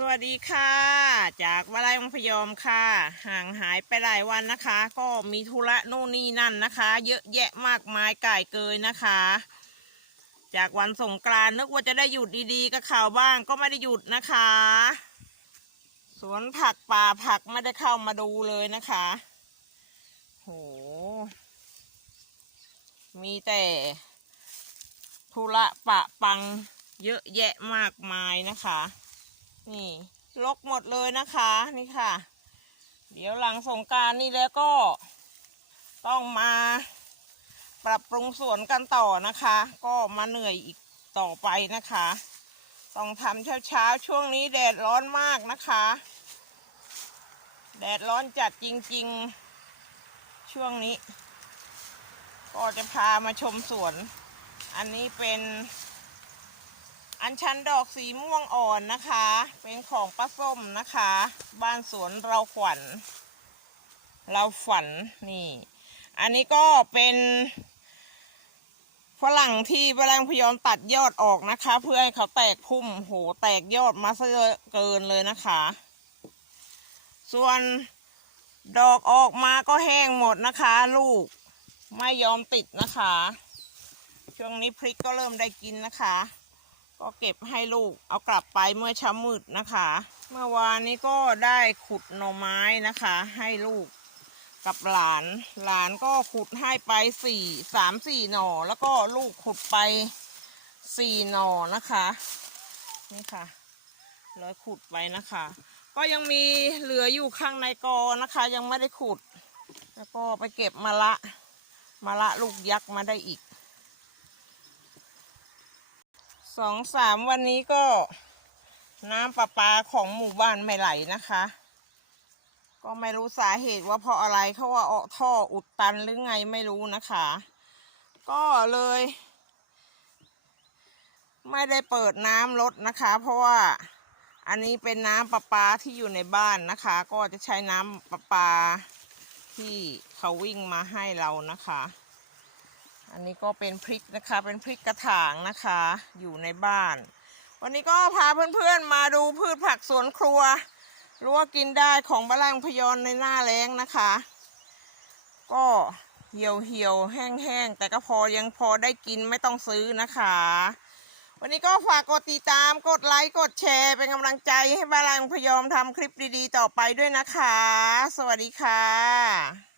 สวัสดีค่ะ จากวลัยมังพยอมค่ะ ห่างหายไปหลายวันนะคะ ก็มีธุระโน่นนี่นั่นนะคะ เยอะแยะมากมายก่ายเกยนะคะ จากวันสงกรานต์นึกว่าจะได้หยุดดีๆกับข่าวบ้างก็ไม่ได้หยุดนะคะ สวนผักป่าผักไม่ได้เข้ามาดูเลยนะคะ โห มีแต่ธุระปะปังเยอะแยะมากมายนะคะ นี่ลกหมดเลยนะคะนี่ค่ะ เดี๋ยวหลังสงการนี่แล้วก็ต้องมาปรับปรุงสวนกันต่อนะคะ ก็มาเหนื่อยอีกต่อไปนะคะ ต้องทำเช้าๆช่วงนี้แดดร้อนมากนะคะ แดดร้อนจัดจริง ๆ ช่วงนี้ ก็จะพามาชมสวน อันนี้เป็น อันชันดอกสีม่วงอ่อนนะคะ เป็นของป้าส้มนะคะ บ้านสวนเราขวัญ เราฝันนี่ อันนี้ก็เป็นฝรั่งที่ฝรั่งพยอมตัดยอดออกนะคะ เพื่อให้เขาแตกพุ่มโหแตกยอดมาซะเกินเลยนะคะ ส่วนดอกออกมาก็แห้งหมดนะคะ ลูกไม่ยอมติดนะคะ ช่วงนี้พริกก็เริ่มได้กินนะคะ ก็เก็บให้ลูกเอากลับไปเมื่อเช้ามืดนะคะ เมื่อวานนี้ก็ได้ขุดหน่อไม้นะคะ ให้ลูกกับหลาน หลานก็ขุดให้ไปสี่สามสี่หน่อ แล้วก็ลูกขุดไปสี่หน่อนะคะ นี่ค่ะเลยขุดไปนะคะ ก็ยังมีเหลืออยู่ข้างในกอนะคะ ยังไม่ได้ขุด แล้วก็ไปเก็บมะละมะละลูกยักษ์มาได้อีก สองสามวันนี้ก็น้ำประปาของหมู่บ้านไม่ไหลนะคะ ก็ไม่รู้สาเหตุว่าเพราะอะไรเขาว่าออกท่ออุดตันหรือไงไม่รู้นะคะ ก็เลย ไม่ได้เปิดน้ำลดนะคะ เพราะว่าอันนี้เป็นน้ำประปาที่อยู่ในบ้านนะคะ ก็จะใช้น้ำประปาที่เขาวิ่งมาให้เรานะคะ อันนี้ก็เป็นพริกนะคะ เป็นพริกกระถางนะคะ อยู่ในบ้าน วันนี้ก็พาเพื่อนๆมาดูพืชผักสวนครัวรู้วกินได้ของบะลังพยอนในหน้าแล้งนะคะ ก็เหี่ยวเหี่ยวๆแห้งแต่ก็พอยังพอได้กินไม่ต้องซื้อนะคะ วันนี้ก็ฝากกดติดตามกดไลค์กดแชร์ เป็นกำลังใจให้บาลังพยอมทำคลิปดีๆ ต่อไปด้วยนะคะ สวัสดีค่ะ